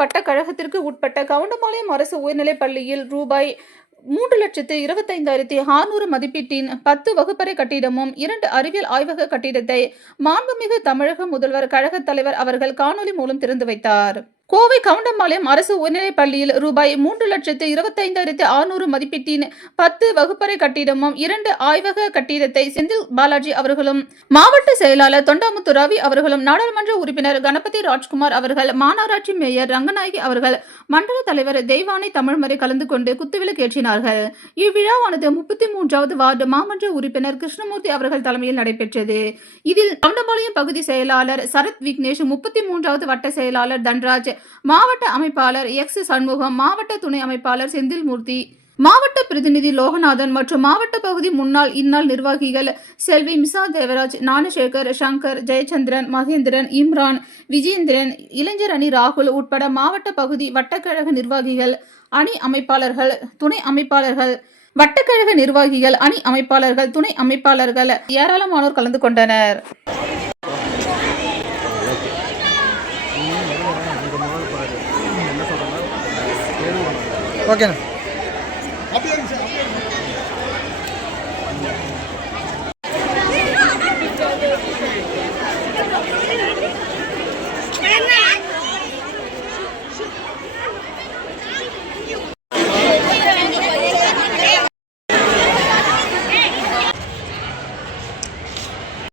வட்ட கழகத்திற்கு உட்பட்ட கவுண்டம்பாளையம் அரசு உயர்நிலைப் பள்ளியில் ரூபாய் மூன்று லட்சத்து இருபத்தைந்தாயிரத்தி ஆறுநூறு மதிப்பீட்டின் பத்து வகுப்பறை கட்டிடமும் இரண்டு அறிவியல் ஆய்வக கட்டிடத்தை மாண்புமிகு தமிழக முதல்வர் கழகத் தலைவர் அவர்கள் காணொலி மூலம் திறந்து வைத்தார். கோவை கவுண்டம்பாளையம் அரசு உயர்நிலைப் பள்ளியில் ரூபாய் மூன்று லட்சத்து இருபத்தைந்தாயிரத்தி அறுநூறு மதிப்பீட்டின் பத்து வகுப்பறை கட்டிடமும் இரண்டு ஆய்வக கட்டிடத்தை செந்தில் பாலாஜி அவர்களும் மாவட்ட செயலாளர் தொண்டாமுத்து ரவி அவர்களும் நாடாளுமன்ற உறுப்பினர் கணபதி ராஜ்குமார் அவர்கள் மாநகராட்சி மேயர் ரங்கநாயகி அவர்கள் மண்டல தலைவர் தெய்வானை தமிழ்மறை கலந்து கொண்டு குத்துவிளக்கு ஏற்றினார்கள். இவ்விழாவானது முப்பத்தி மூன்றாவது வார்டு மாமன்ற உறுப்பினர் கிருஷ்ணமூர்த்தி அவர்கள் தலைமையில் நடைபெற்றது. இதில் கவுண்டம்பாளையம் பகுதி செயலாளர் சரத் விக்னேஷ் முப்பத்தி மூன்றாவது வட்ட செயலாளர் தன்ராஜ் மாவட்ட அமைப்பாளர் எக்ஸ் சண்முகம் மாவட்ட துணை அமைப்பாளர் செந்தில்மூர்த்தி மாவட்ட பிரதிநிதி லோகநாதன் மற்றும் மாவட்ட பகுதி முன்னாள் இந்நாள் நிர்வாகிகள் செல்வி மிசா தேவராஜ் ஞானசேகர் சங்கர் ஜெயச்சந்திரன் மகேந்திரன் இம்ரான் விஜேந்திரன் இளைஞர் அணி ராகுல் உட்பட மாவட்ட பகுதி வட்டக்கழக நிர்வாகிகள் அணி அமைப்பாளர்கள் துணை அமைப்பாளர்கள் வட்டக்கழக நிர்வாகிகள் அணி அமைப்பாளர்கள் துணை அமைப்பாளர்கள் ஏராளமானோர் கலந்து கொண்டனர். ஓகேண்ணா.